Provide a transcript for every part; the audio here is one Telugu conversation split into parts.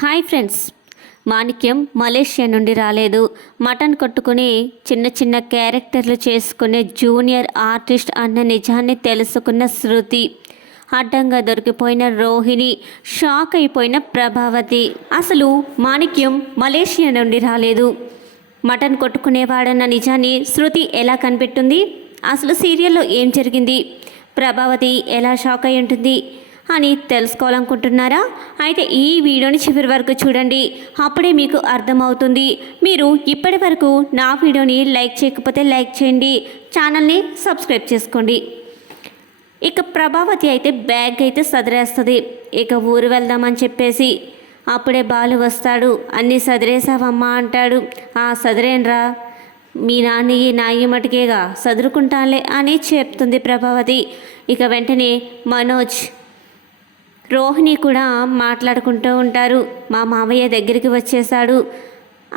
Hi friends. మాణిక్యం మలేషియా నుండి రాలేదు. మటన్ కొట్టుకుని చిన్న చిన్న క్యారెక్టర్లు చేసుకునే జూనియర్ ఆర్టిస్ట్ అన్న నిజాన్ని తెలుసుకున్న శృతి, అడ్డంగా దొరికిపోయిన రోహిణి, షాక్ అయిపోయిన ప్రభావతి. అసలు మాణిక్యం మలేషియా నుండి రాలేదు, మటన్ కొట్టుకునేవాడన్న నిజాన్ని శృతి ఎలా కనిపెట్టింది? అసలు సీరియల్లో ఏం జరిగింది? ప్రభావతి ఎలా షాక్ అయి ఉంటుంది అని తెలుసుకోవాలనుకుంటున్నారా? అయితే ఈ వీడియోని చివరి వరకు చూడండి, అప్పుడే మీకు అర్థమవుతుంది. మీరు ఇప్పటి వరకు నా వీడియోని లైక్ చేయకపోతే లైక్ చేయండి, ఛానల్ని సబ్స్క్రైబ్ చేసుకోండి. ఇక ప్రభావతి అయితే బ్యాగ్ అయితే సదిరేస్తుంది. ఇక ఊరు వెళ్దామని చెప్పేసి అప్పుడే బాలు వస్తాడు. అన్నీ సదిరేసావమ్మా అంటాడు. సదిరేనరా, మీ నాన్న నాయి మటుకేగా సదురుకుంటానులే అని చెప్తుంది ప్రభావతి. ఇక వెంటనే మనోజ్, రోహిణి కూడా మాట్లాడుకుంటూ ఉంటారు. మా మావయ్య దగ్గరికి వచ్చేసాడు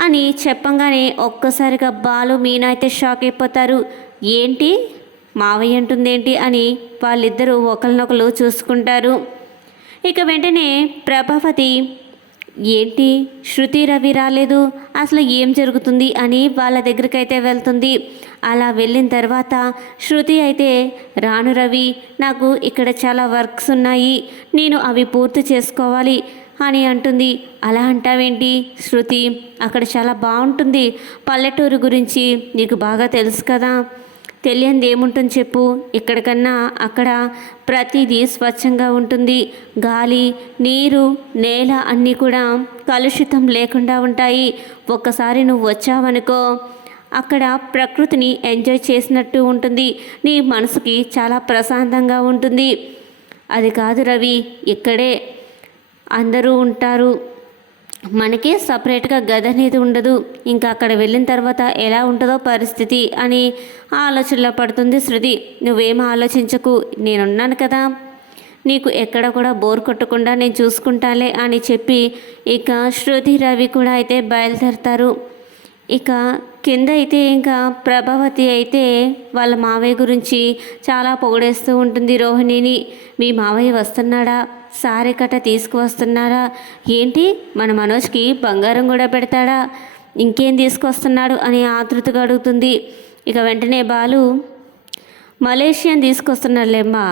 అని చెప్పంగానే ఒక్కసారిగా బాలు, మీనా అయితే షాక్ అయిపోతారు. ఏంటి మావయ్య అంటుందేంటి అని వాళ్ళిద్దరూ ఒకరినొకరు చూసుకుంటారు. ఇక వెంటనే ప్రభావతి, ఏంటి శృతి రవి రాలేదు, అసలు ఏం జరుగుతుంది అని వాళ్ళ దగ్గరికి అయితే వెళ్తుంది. అలా వెళ్ళిన తర్వాత శృతి అయితే, రాను రవి, నాకు ఇక్కడ చాలా వర్క్స్ ఉన్నాయి, నేను అవి పూర్తి చేసుకోవాలి అని అంటుంది. అలా అంటావేంటి శృతి, అక్కడ చాలా బాగుంటుంది, పల్లెటూరు గురించి నీకు బాగా తెలుసు కదా, తెలియంది ఏముంటుంది చెప్పు, ఇక్కడికన్నా అక్కడ ప్రతిదీ స్వచ్ఛంగా ఉంటుంది, గాలి, నీరు, నేల అన్నీ కూడా కలుషితం లేకుండా ఉంటాయి. ఒక్కసారి నువ్వు వచ్చావనుకో, అక్కడ ప్రకృతిని ఎంజాయ్ చేసినట్టు ఉంటుంది, నీ మనసుకి చాలా ప్రశాంతంగా ఉంటుంది. అది కాదు రవి, ఇక్కడే అందరూ ఉంటారు, మనకే సపరేట్గా గది అనేది ఉండదు, ఇంకా అక్కడ వెళ్ళిన తర్వాత ఎలా ఉంటుందో పరిస్థితి అని ఆలోచనలో పడుతుంది శృతి. నువ్వేం ఆలోచించకు, నేనున్నాను కదా, నీకు ఎక్కడ కూడా బోర్ కొట్టకుండా నేను చూసుకుంటాలే అని చెప్పి ఇక శృతి రవి కూడా అయితే బయలుదేరుతారు. ఇక కింద అయితే ఇంకా ప్రభావతి అయితే వాళ్ళ మావయ్య గురించి చాలా పొగిడేస్తూ ఉంటుంది రోహిణిని. మీ మావయ్య వస్తున్నాడా, సారీ కట్ట తీసుకువస్తున్నారా, ఏంటి మన మనోజ్కి బంగారం కూడా పెడతాడా, ఇంకేం తీసుకొస్తున్నాడు అని ఆతృతగా అడుగుతుంది. ఇక వెంటనే బాలు, మలేషియన్ తీసుకొస్తున్నాడులేమ్మా,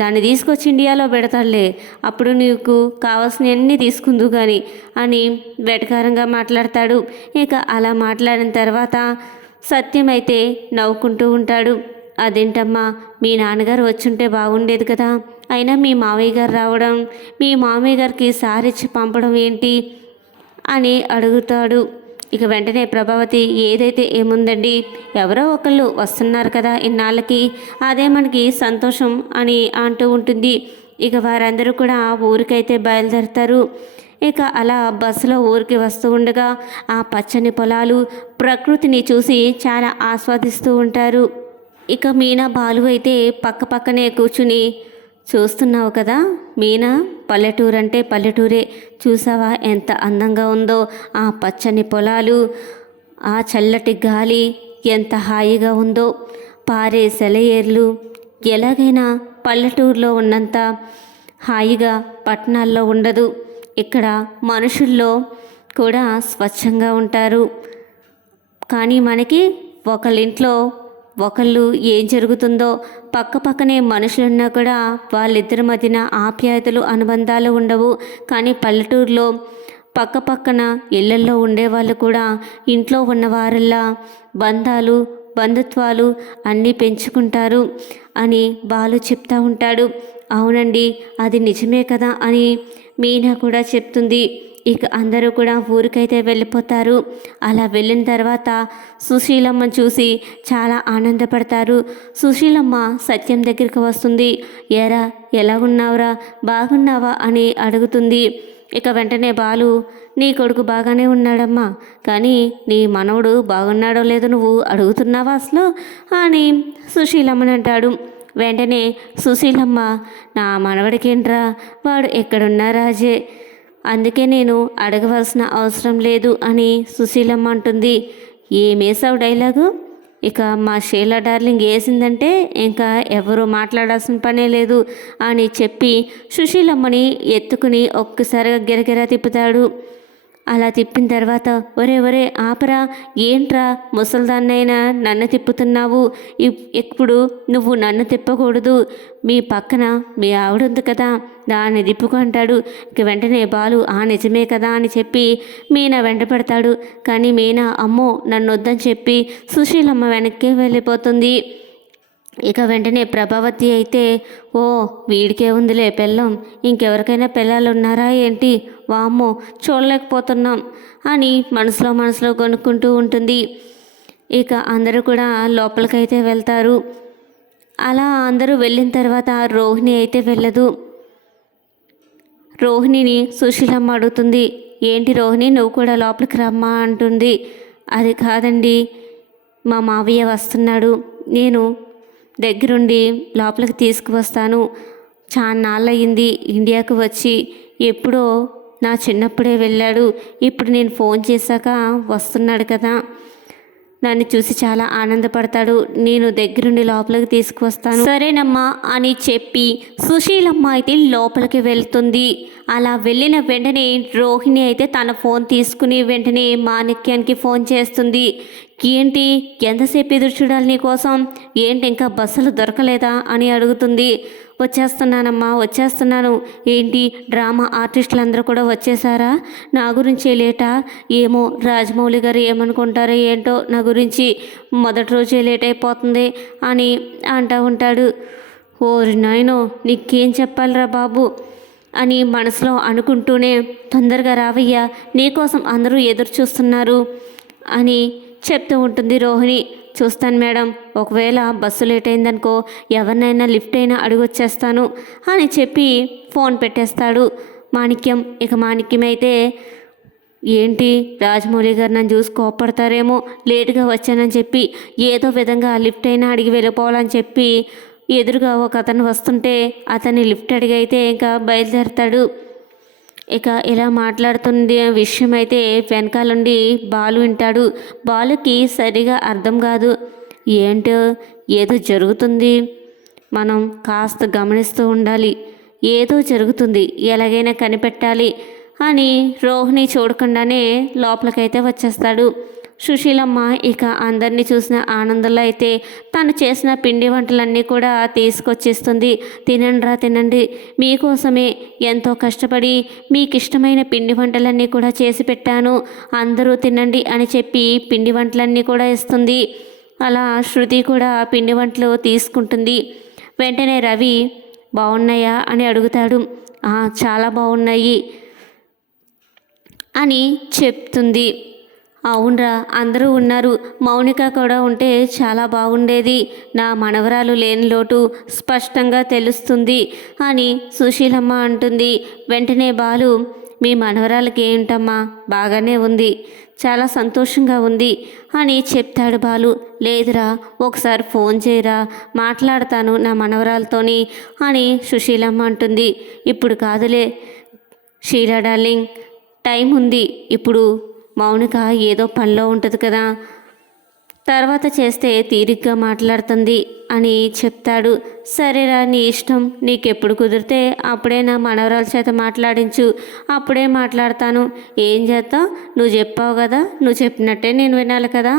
దాన్ని తీసుకొచ్చి ఇండియాలో పెడతాడులే, అప్పుడు నీకు కావాల్సినవన్నీ తీసుకుందు కానీ అని వెటకారంగా మాట్లాడతాడు. ఇక అలా మాట్లాడిన తర్వాత సత్యం అయితే నవ్వుకుంటూ ఉంటాడు. అదేంటమ్మా, మీ నాన్నగారు వచ్చుంటే బాగుండేది కదా, అయినా మీ మావయ్య గారు రావడం, మీ మామయ్య గారికి సారిచ్చి పంపడం ఏంటి అని అడుగుతాడు. ఇక వెంటనే ప్రభావతి, ఏదైతే ఏముందండి, ఎవరో ఒకళ్ళు వస్తున్నారు కదా ఇన్నాళ్ళకి, అదే మనకి సంతోషం అని అంటూ ఉంటుంది. ఇక వారందరూ కూడా ఊరికైతే బయలుదేరుతారు. ఇక అలా బస్సులో ఊరికి వస్తూ ఉండగా ఆ పచ్చని పొలాలు, ప్రకృతిని చూసి చాలా ఆస్వాదిస్తూ ఉంటారు. ఇక మీనా, బాలు అయితే పక్క పక్కనే కూర్చుని, చూస్తున్నావు కదా మీనా, పల్లెటూరు అంటే పల్లెటూరే, చూసావా ఎంత అందంగా ఉందో, ఆ పచ్చని పొలాలు, ఆ చల్లటి గాలి ఎంత హాయిగా ఉందో, పారే సెలయేర్లు, ఎలాగైనా పల్లెటూరులో ఉన్నంత హాయిగా పట్టణాల్లో ఉండదు, ఇక్కడ మనుషుల్లో కూడా స్వచ్ఛంగా ఉంటారు, కానీ మనకి ఒకళ్ళింట్లో ఒకళ్ళు ఏం జరుగుతుందో, పక్క పక్కనే మనుషులున్నా కూడా వాళ్ళిద్దరి మధ్యన ఆప్యాయతలు, అనుబంధాలు ఉండవు. కానీ పల్లెటూరులో పక్క పక్కన ఇళ్లల్లో ఉండేవాళ్ళు కూడా ఇంట్లో ఉన్నవారిలా బంధాలు, బంధుత్వాలు అన్నీ పెంచుకుంటారు అని బాలు చెప్తా ఉంటాడు. అవునండి, అది నిజమే కదా అని మీనా కూడా చెప్తుంది. ఇక అందరూ కూడా ఊరికైతే వెళ్ళిపోతారు. అలా వెళ్ళిన తర్వాత సుశీలమ్మను చూసి చాలా ఆనందపడతారు. సుశీలమ్మ సత్యం దగ్గరికి వస్తుంది. ఏరా, ఎలా ఉన్నావురా, బాగున్నావా అని అడుగుతుంది. ఇక వెంటనే బాలు, నీ కొడుకు బాగానే ఉన్నాడమ్మా, కానీ నీ మనవడు బాగున్నాడో లేదో నువ్వు అడుగుతున్నావా అసలు అని సుశీలమ్మని అంటాడు. వెంటనే సుశీలమ్మ, నా మనవడికేంట్రా, వాడు ఎక్కడున్నా రాజే, అందుకే నేను అడగవలసిన అవసరం లేదు అని సుశీలమ్మ అంటుంది. ఏమేసావు డైలాగు, ఇక మా షీలా డార్లింగ్ వేసిందంటే ఇంకా ఎవరు మాట్లాడాల్సిన పనే లేదు అని చెప్పి సుశీలమ్మని ఎత్తుకుని ఒక్కసారిగా గిరగిరా తిప్పుతాడు. అలా తిప్పిన తర్వాత ఒరే ఒరే ఆపరా, ఏంట్రా ముసల్దాన్నైనా నన్ను తిప్పుతున్నావు, ఇప్పుడు నువ్వు నన్ను తిప్పకూడదు, మీ పక్కన మీ ఆవిడ ఉంది కదా దాన్ని తిప్పుకుంటాడు. ఇక వెంటనే బాలు నిజమే కదా అని చెప్పి మీనా వెంట పెడతాడు. కానీ మీనా అమ్మో నన్ను వద్దని చెప్పి సుశీలమ్మ వెనక్కి వెళ్ళిపోతుంది. ఇక వెంటనే ప్రభావతి అయితే ఓ వీడికే ఉందిలే పెళ్ళం, ఇంకెవరికైనా పిల్లలు ఉన్నారా ఏంటి, వామ్మో చూడలేకపోతున్నాం అని మనసులో కొనుక్కుంటూ ఉంటుంది. ఇక అందరూ కూడా లోపలికైతే వెళ్తారు. అలా అందరూ వెళ్ళిన తర్వాత రోహిణి అయితే వెళ్ళదు. రోహిణిని సుశీలమ్మ అడుగుతుంది, ఏంటి రోహిణి నువ్వు కూడా లోపలికి రమ్మా అంటుంది. అది కాదండి, మా మావయ్య వస్తున్నాడు, నేను దగ్గరుండి లోపలికి తీసుకువస్తాను, చాన్నాళ్ళయింది ఇండియాకు వచ్చి, ఎప్పుడో నా చిన్నప్పుడే వెళ్ళాడు, ఇప్పుడు నేను ఫోన్ చేశాక వస్తున్నాడు కదా, నన్ను చూసి చాలా ఆనందపడతాడు, నేను దగ్గరుండి లోపలికి తీసుకువస్తాను సరేనమ్మా అని చెప్పి సుశీలమ్మ అయితే లోపలికి వెళ్తుంది. అలా వెళ్ళిన వెంటనే రోహిణి అయితే తన ఫోన్ తీసుకుని వెంటనే మాణిక్యానికి ఫోన్ చేస్తుంది. ఏంటి ఎంతసేపు ఎదురు చూడాలి నీకోసం, ఏంటి ఇంకా బస్సులు దొరకలేదా అని అడుగుతుంది. వచ్చేస్తున్నానమ్మా వచ్చేస్తున్నాను, ఏంటి డ్రామా ఆర్టిస్టులు అందరూ కూడా వచ్చేసారా, నా గురించి లేటా, ఏమో రాజమౌళి గారు ఏమనుకుంటారో ఏంటో నా గురించి, మొదటి రోజే లేట్ అయిపోతుంది అని అంటూ ఉంటాడు. ఓరి నాయనో నీకేం చెప్పాలిరా బాబు అని మనసులో అనుకుంటూనే తొందరగా రావయ్యా నీకోసం అందరూ ఎదురు చూస్తున్నారు అని చెప్తూ ఉంటుంది రోహిణి. చూస్తాను మేడం, ఒకవేళ బస్సు లేట్ అయిందనుకో ఎవరినైనా లిఫ్ట్ అయినా అడిగొచ్చేస్తాను అని చెప్పి ఫోన్ పెట్టేస్తాడు మాణిక్యం. ఇక మాణిక్యం అయితే ఏంటి రాజమౌళి గారు నన్ను చూసి కోపడతారేమో లేటుగా వచ్చానని చెప్పి ఏదో విధంగా లిఫ్ట్ అయినా అడిగి వెళ్ళిపోవాలని చెప్పి ఎదురుగా ఒక అతను వస్తుంటే అతన్ని లిఫ్ట్ అడిగి అయితే ఇంకా బయలుదేరతాడు. ఇక ఇలా మాట్లాడుతున్న విషయం అయితే వెనకాలండి బాలు వింటాడు. బాలుకి సరిగా అర్థం కాదు, ఏంటో ఏదో జరుగుతుంది, మనం కాస్త గమనిస్తూ ఉండాలి, ఏదో జరుగుతుంది ఎలాగైనా కనిపెట్టాలి అని రోహిణి చూడకుండానే లోపలికైతే వచ్చేస్తాడు. సుశీలమ్మ ఇక అందరినీ చూసిన ఆనందంలో అయితే తను చేసిన పిండి వంటలన్నీ కూడా తీసుకొచ్చేస్తుంది. తినండి, మీకోసమే ఎంతో కష్టపడి మీకు ఇష్టమైన పిండి వంటలన్నీ కూడా చేసి పెట్టాను, అందరూ తినండి అని చెప్పి పిండి వంటలన్నీ కూడా ఇస్తుంది. అలా శృతి కూడా పిండి వంటలు తీసుకుంటుంది. వెంటనే రవి బాగున్నాయా అని అడుగుతాడు. చాలా బాగున్నాయి అని చెప్తుంది. అవునరా అందరూ ఉన్నారు, మౌనిక కూడా ఉంటే చాలా బాగుండేది, నా మనవరాలు లేని లోటు స్పష్టంగా తెలుస్తుంది అని సుశీలమ్మ అంటుంది. వెంటనే బాలు మీ మనవరాలకి ఏంటమ్మా బాగానే ఉంది, చాలా సంతోషంగా ఉంది అని చెప్తాడు బాలు. లేదురా ఒకసారి ఫోన్ చేయరా మాట్లాడతాను నా మనవరాలతోని అని సుశీలమ్మ అంటుంది. ఇప్పుడు కాదులే షీలా డార్లింగ్, టైం ఉంది, ఇప్పుడు మౌనిక ఏదో పనిలో ఉంటుంది కదా, తర్వాత చేస్తే తీరిగ్గా మాట్లాడుతుంది అని చెప్తాడు. సరేరా నీ ఇష్టం, నీకెప్పుడు కుదిరితే అప్పుడే నా మనవరాల చేత మాట్లాడించు, అప్పుడే మాట్లాడతాను, ఏం చేస్తావు, నువ్వు చెప్పావు కదా, నువ్వు చెప్పినట్టే నేను వినాలి కదా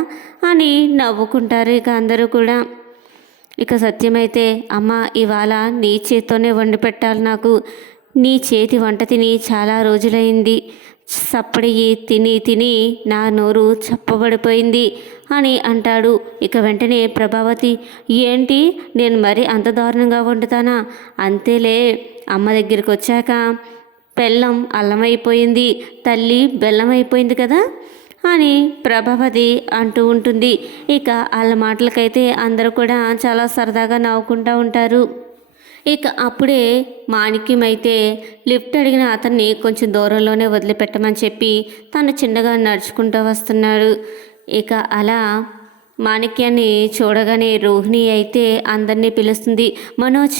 అని నవ్వుకుంటారు ఇక అందరూ కూడా. ఇక సత్యమైతే అమ్మ ఇవాళ నీ చేత్తోనే వండి పెట్టాలి నాకు, నీ చేతి వంట తిని చాలా రోజులైంది, సప్పడి తిని నా నోరు చప్పబడిపోయింది అని అంటాడు. ఇక వెంటనే ప్రభావతి ఏంటి నేను మరి అంత దారుణంగా వండుతానా, అంతేలే అమ్మ దగ్గరికి వచ్చాక బెల్లం అల్లమైపోయింది, తల్లి బెల్లం అయిపోయింది కదా అని ప్రభావతి అంటూ ఉంటుంది. ఇక వాళ్ళ మాటలకైతే అందరూ కూడా చాలా సరదాగా నవ్వుకుంటూ ఉంటారు. ఇక అప్పుడే మాణిక్యం అయితే లిఫ్ట్ అడిగిన అతన్ని కొంచెం దూరంలోనే వదిలిపెట్టమని చెప్పి తను చిన్నగా నడుచుకుంటూ వస్తున్నాడు. ఇక అలా మాణిక్యాన్ని చూడగానే రోహిణి అయితే అందరినీ పిలుస్తుంది. మనోజ్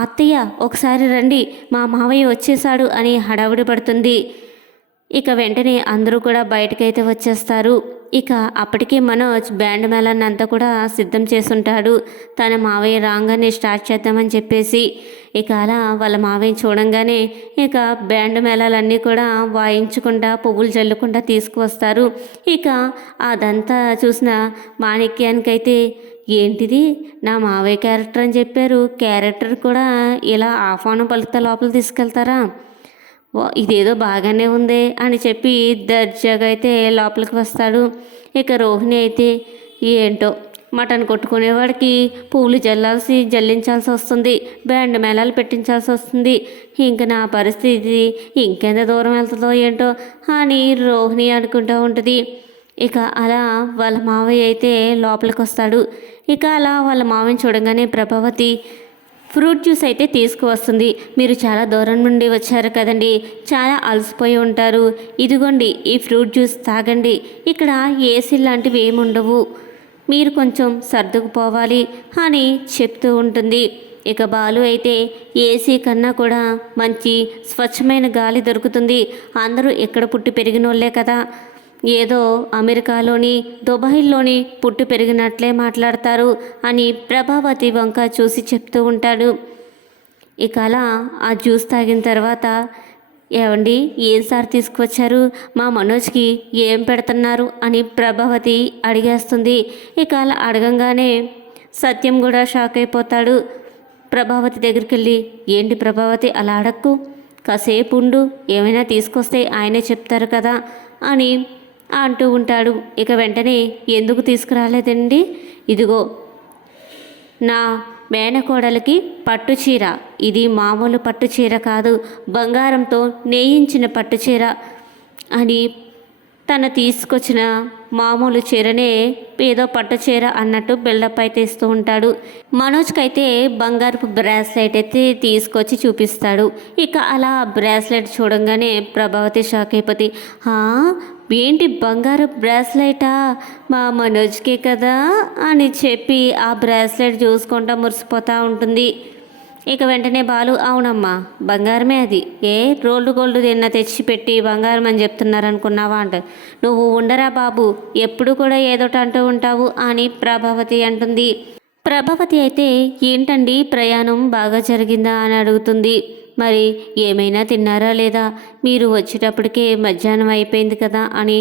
అత్తయ్య ఒకసారి రండి, మా మావయ్య వచ్చేసాడు అని హడావుడి పడుతుంది. ఇక వెంటనే అందరూ కూడా బయటకైతే వచ్చేస్తారు. ఇక అప్పటికే మనోజ్ బ్యాండ్ మేళాన్ని అంతా కూడా సిద్ధం చేసుంటాడు. తన మావయ్య రాగానే స్టార్ట్ చేద్దామని చెప్పేసి ఇక అలా వాళ్ళ మావయ్య చూడంగానే ఇక బ్యాండ్ మేళాలన్నీ కూడా వాయించకుండా పువ్వులు జల్లుకుండా తీసుకువస్తారు. ఇక అదంతా చూసిన మాణిక్యానికైతే ఏంటిది నా మావయ్య క్యారెక్టర్ అని చెప్పారు, క్యారెక్టర్ కూడా ఇలా ఆహ్వానం పలుకుతా లోపల తీసుకెళ్తారా, ఇదేదో బాగానే ఉంది అని చెప్పి దర్జాగా అయితే లోపలికి వస్తాడు. ఇక రోహిణి అయితే ఏంటో మటన్ కొట్టుకునేవాడికి పువ్వులు జల్లించాల్సి వస్తుంది, బ్యాండ్ మేళాలు పెట్టించాల్సి వస్తుంది, ఇంక నా పరిస్థితి ఇంకెంత దూరం వెళ్తుందో ఏంటో అని రోహిణి అనుకుంటూ ఉంటుంది. ఇక అలా వాళ్ళ మావయ్య అయితే లోపలికి వస్తాడు. ఇక అలా వాళ్ళ మావయ్యని చూడగానే ప్రభావతి ఫ్రూట్ జ్యూస్ అయితే తీసుకువస్తుంది. మీరు చాలా దూరం నుండి వచ్చారు కదండి, చాలా అలసిపోయి ఉంటారు, ఇదిగోండి ఈ ఫ్రూట్ జ్యూస్ తాగండి, ఇక్కడ ఏసీ లాంటివి ఏముండవు, మీరు కొంచెం సర్దుకుపోవాలి అని చెప్తూ ఉంటుంది. ఇక బాలు అయితే ఏసీ కన్నా కూడా మంచి స్వచ్ఛమైన గాలి దొరుకుతుంది, అందరూ ఎక్కడ పుట్టి పెరిగినోళ్ళే కదా, ఏదో అమెరికాలోని దుబాయ్లోని పుట్టి పెరిగినట్లే మాట్లాడతారు అని ప్రభావతి వంక చూసి చెప్తూ ఉంటాడు. ఇక అలా ఆ జ్యూస్ తాగిన తర్వాత ఏమండి ఏం సార్ తీసుకువచ్చారు, మా మనోజ్కి ఏం పెడుతున్నారు అని ప్రభావతి అడిగేస్తుంది. ఇక అలా అడగంగానే సత్యం కూడా షాక్ అయిపోతాడు. ప్రభావతి దగ్గరికి వెళ్ళి ఏంటి ప్రభావతి అలా అడక్కు, కాసేపు ఉండు, ఏమైనా తీసుకొస్తే ఆయనే చెప్తారు కదా అని అంటూ ఉంటాడు. ఇక వెంటనే ఎందుకు తీసుకురాలేదండి, ఇదిగో నా మేనకోడలికి పట్టు చీర, ఇది మామూలు పట్టు చీర కాదు, బంగారంతో నేయించిన పట్టు చీర అని తను తీసుకొచ్చిన మామూలు చీరనే ఏదో పట్టు చీర అన్నట్టు బిల్డప్ అయితే ఇస్తూ ఉంటాడు. మనోజ్కి అయితే బంగారపు బ్రాస్లెట్ అయితే తీసుకొచ్చి చూపిస్తాడు. ఇక అలా బ్రాస్లెట్ చూడంగానే ప్రభావతి షాక్ అయిపోతే ఏంటి బంగారు బ్రాస్లెటా, మా మనోజ్కే కదా అని చెప్పి ఆ బ్రాస్లెట్ చూసుకుంటా మురిసిపోతూ ఉంటుంది. ఇక వెంటనే బాలు అవునమ్మా బంగారమే అది, ఏ రోల్డ్ గోల్డ్ తిన్న తెచ్చిపెట్టి బంగారం అని చెప్తున్నారనుకున్నావా అంట, నువ్వు ఉండరా బాబు ఎప్పుడు కూడా ఏదోటి అంటూ ఉంటావు అని ప్రభావతి అంటుంది. ప్రభావతి అయితే ఏంటండి ప్రయాణం బాగా జరిగిందా అని అడుగుతుంది. మరి ఏమైనా తిన్నారా లేదా, మీరు వచ్చేటప్పటికే మధ్యాహ్నం అయిపోయింది కదా అని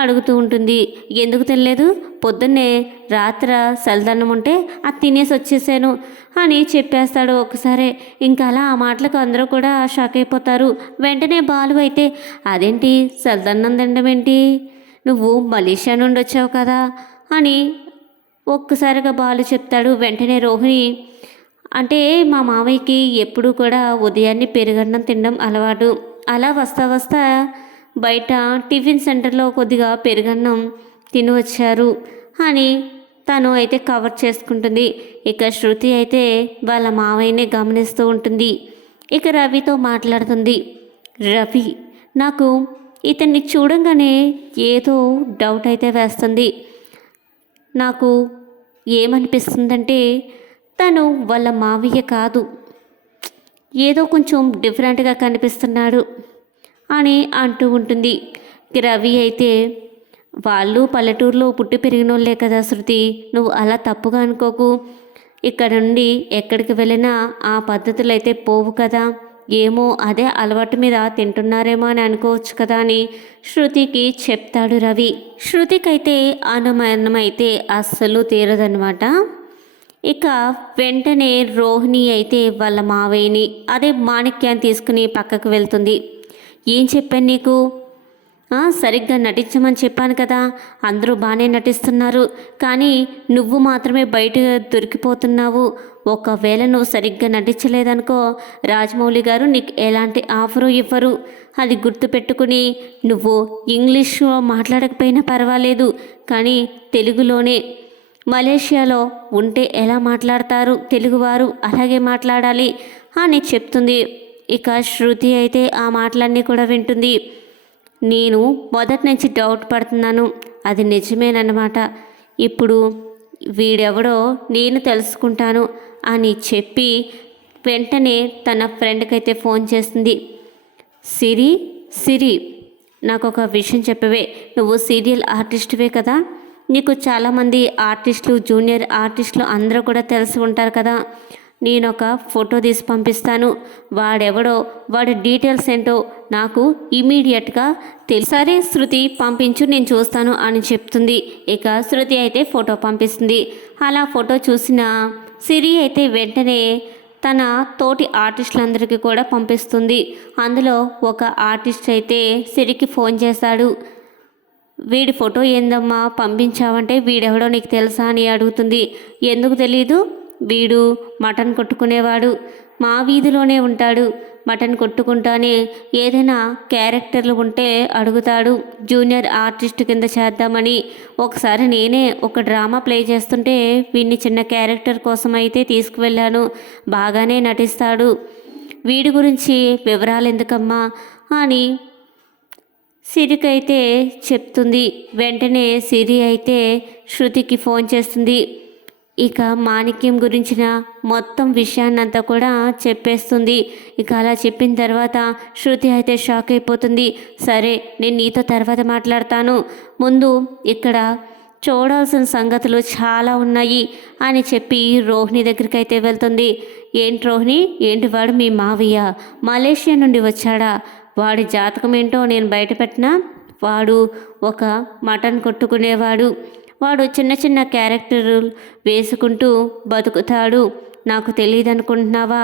అడుగుతూ ఉంటుంది. ఎందుకు తినలేదు, పొద్దున్నే రాత్ర సల్దన్నం ఉంటే అది తినేసి వచ్చేసాను అని చెప్పేస్తాడు ఒక్కసారే. ఇంకా అలా ఆ మాటలకు అందరూ కూడా షాక్ అయిపోతారు. వెంటనే బాలు అయితే అదేంటి సల్దన్నం తినడం ఏంటి, నువ్వు మలేషియా నుండి వచ్చావు కదా అని ఒక్కసారిగా బాలు చెప్తాడు. వెంటనే రోహిణి అంటే మా మావయ్యకి ఎప్పుడూ కూడా ఉదయాన్నే పెరుగన్నం తినడం అలవాటు, అలా వస్తా బయట టిఫిన్ సెంటర్లో కొద్దిగా పెరుగన్నం తిని వచ్చారు అని తను అయితే కవర్ చేసుకుంటుంది. ఇక శృతి అయితే వాళ్ళ మావయ్యని గమనిస్తూ ఉంటుంది. ఇక రవితో మాట్లాడుతుంది. రవి నాకు ఇతన్ని చూడంగానే ఏదో డౌట్ అయితే వేస్తుంది, నాకు ఏమనిపిస్తుందంటే తను వాళ్ళ మావయ్య కాదు, ఏదో కొంచెం డిఫరెంట్గా కనిపిస్తున్నాడు అని అంటూ ఉంటుంది. రవి అయితే వాళ్ళు పల్లెటూరులో పుట్టి పెరిగినోళ్ళే కదా శృతి, నువ్వు అలా తప్పుగా అనుకోకు, ఇక్కడ నుండి ఎక్కడికి వెళ్ళినా ఆ పద్ధతులు అయితే పోవు కదా, ఏమో అదే అలవాటు మీద తింటున్నారేమో అని అనుకోవచ్చు కదా అని శృతికి చెప్తాడు రవి. శృతికైతే అనుమానం అయితే అస్సలు తీరదనమాట. ఇక వెంటనే రోహిణి అయితే వాళ్ళ మావయ్యని అదే మాణిక్యాన్ని తీసుకుని పక్కకు వెళ్తుంది. ఏం చెప్పాను నీకు, సరిగ్గా నటించమని చెప్పాను కదా, అందరూ బాగానే నటిస్తున్నారు, కానీ నువ్వు మాత్రమే బయట దొరికిపోతున్నావు, ఒకవేళ నువ్వు సరిగ్గా నటించలేదనుకో రాజమౌళి గారు నీకు ఎలాంటి ఆఫరు ఇవ్వరు, అది గుర్తుపెట్టుకుని నువ్వు ఇంగ్లీష్లో మాట్లాడకపోయినా పర్వాలేదు, కానీ తెలుగులోనే, మలేషియాలో ఉంటే ఎలా మాట్లాడతారు తెలుగువారు అలాగే మాట్లాడాలి అని చెప్తుంది. ఇక శృతి అయితే ఆ మాటలన్నీ కూడా వింటుంది. నేను మొదటి నుంచి డౌట్ పడుతున్నాను, అది నిజమేనన్నమాట, ఇప్పుడు వీడెవడో నేను తెలుసుకుంటాను అని చెప్పి వెంటనే తన ఫ్రెండ్కి అయితే ఫోన్ చేస్తుంది. సిరి నాకు ఒక విషయం చెప్పవే, నువ్వు సీరియల్ ఆర్టిస్ట్వే కదా, నీకు చాలామంది ఆర్టిస్టులు, జూనియర్ ఆర్టిస్టులు అందరూ కూడా తెలిసి ఉంటారు కదా. నేను ఒక ఫోటో తీసి పంపిస్తాను, వాడెవడో వాడి డీటెయిల్స్ ఏంటో నాకు ఇమీడియట్గా సరే శృతి పంపించు, నేను చూస్తాను అని చెప్తుంది. ఇక శృతి అయితే ఫోటో పంపిస్తుంది. అలా ఫోటో చూసిన సిరి అయితే వెంటనే తన తోటి ఆర్టిస్టులందరికీ కూడా పంపిస్తుంది. అందులో ఒక ఆర్టిస్ట్ అయితే సిరికి ఫోన్ చేశాడు. వీడి ఫోటో ఏందమ్మా పంపించావంటే వీడెవడో నీకు తెలుసా అని అడుగుతుంది. ఎందుకు తెలీదు, వీడు మటన్ కొట్టుకునేవాడు, మా వీధిలోనే ఉంటాడు, మటన్ కొట్టుకుంటానే ఏదైనా క్యారెక్టర్లు ఉంటే అడుగుతాడు, జూనియర్ ఆర్టిస్ట్ కింద చేద్దామని. ఒకసారి నేనే ఒక డ్రామా ప్లే చేస్తుంటే వీడిని చిన్న క్యారెక్టర్ కోసం అయితే తీసుకువెళ్ళాను, బాగానే నటిస్తాడు, వీడి గురించి వివరాలు ఎందుకమ్మా అని సిరికి చెప్తుంది. వెంటనే సిరి అయితే శృతికి ఫోన్ చేస్తుంది. ఇక మాణిక్యం గురించిన మొత్తం విషయాన్నంతా కూడా చెప్పేస్తుంది. ఇక అలా చెప్పిన తర్వాత శృతి అయితే షాక్ అయిపోతుంది. సరే నేను నీతో తర్వాత మాట్లాడతాను, ముందు ఇక్కడ చూడాల్సిన సంగతులు చాలా ఉన్నాయి అని చెప్పి రోహిణి దగ్గరికి అయితే వెళ్తుంది. ఏంటి రోహిణి, ఏంటి వాడు మీ మావయ్య మలేషియా నుండి వచ్చాడా, వాడి జాతకం ఏంటో నేను బయట పెట్టినా, వాడు ఒక మటన్ కొట్టుకునేవాడు, వాడు చిన్న చిన్న క్యారెక్టర్లు వేసుకుంటూ బతుకుతాడు, నాకు తెలియదు అనుకుంటున్నావా,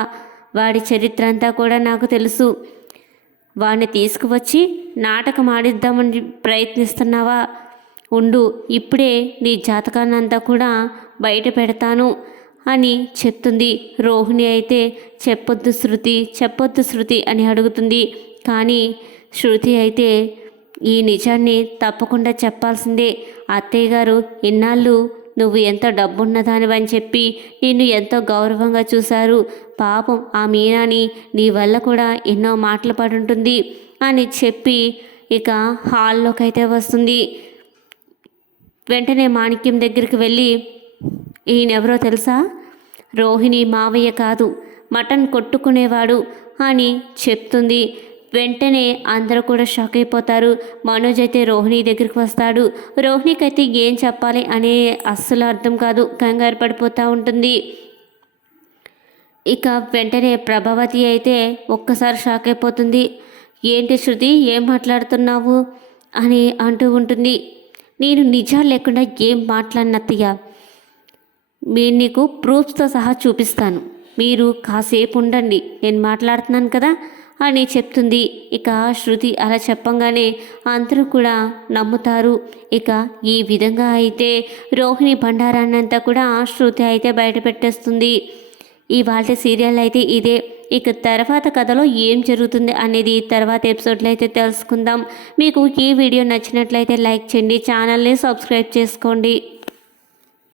వాడి చరిత్ర అంతా కూడా నాకు తెలుసు, వాడిని తీసుకువచ్చి నాటకం ఆడిద్దామని ప్రయత్నిస్తున్నావా, ఉండు ఇప్పుడే నీ జాతకాన్ని అంతా కూడా బయట పెడతాను అని చెప్తుంది. రోహిణి అయితే చెప్పొద్దు శృతి అని అడుగుతుంది. కానీ శృతి అయితే ఈ నిజాన్ని తప్పకుండా చెప్పాల్సిందే, అత్తయ్య గారు ఇన్నాళ్ళు నువ్వు ఎంతో డబ్బున్నదానివని చెప్పి నిన్ను ఎంతో గౌరవంగా చూశారు, పాపం ఆ మీనాని నీ వల్ల కూడా ఎన్నో మాటలు పడుంటుంది అని చెప్పి ఇక హాల్లోకి అయితే వస్తుంది. వెంటనే మాణిక్యం దగ్గరికి వెళ్ళి, ఈయనెవరో తెలుసా, రోహిణి మావయ్య కాదు, మటన్ కొట్టుకునేవాడు అని చెప్తుంది. వెంటనే అందరూ కూడా షాక్ అయిపోతారు. మనోజ్ అయితే రోహిణి దగ్గరికి వస్తాడు. రోహిణికి అయితే ఏం చెప్పాలి అనే అస్సలు అర్థం కాదు, కంగారు పడిపోతూ ఉంటుంది. ఇక వెంటనే ప్రభావతి అయితే ఒక్కసారి షాక్ అయిపోతుంది. ఏంటి శృతి, ఏం మాట్లాడుతున్నావు అని అంటూ ఉంటుంది. నేను నిజాలు లేకుండా ఏం మాట్లాడినత్తయ్య, మీరు నీకు ప్రూఫ్స్తో సహా చూపిస్తాను, మీరు కాసేపు ఉండండి, నేను మాట్లాడుతున్నాను కదా అని చెప్తుంది. ఇక శృతి అలా చెప్పంగానే అందరూ కూడా నమ్ముతారు. ఇక ఈ విధంగా అయితే రోహిణి బండారాన్నంతా కూడా శృతి అయితే బయట పెట్టేస్తుంది. ఇవాళ సీరియల్ అయితే ఇదే. ఇక తర్వాత కథలో ఏం జరుగుతుంది అనేది తర్వాత ఎపిసోడ్లో అయితే తెలుసుకుందాం. మీకు ఈ వీడియో నచ్చినట్లయితే లైక్ చేయండి, ఛానల్ని సబ్స్క్రైబ్ చేసుకోండి.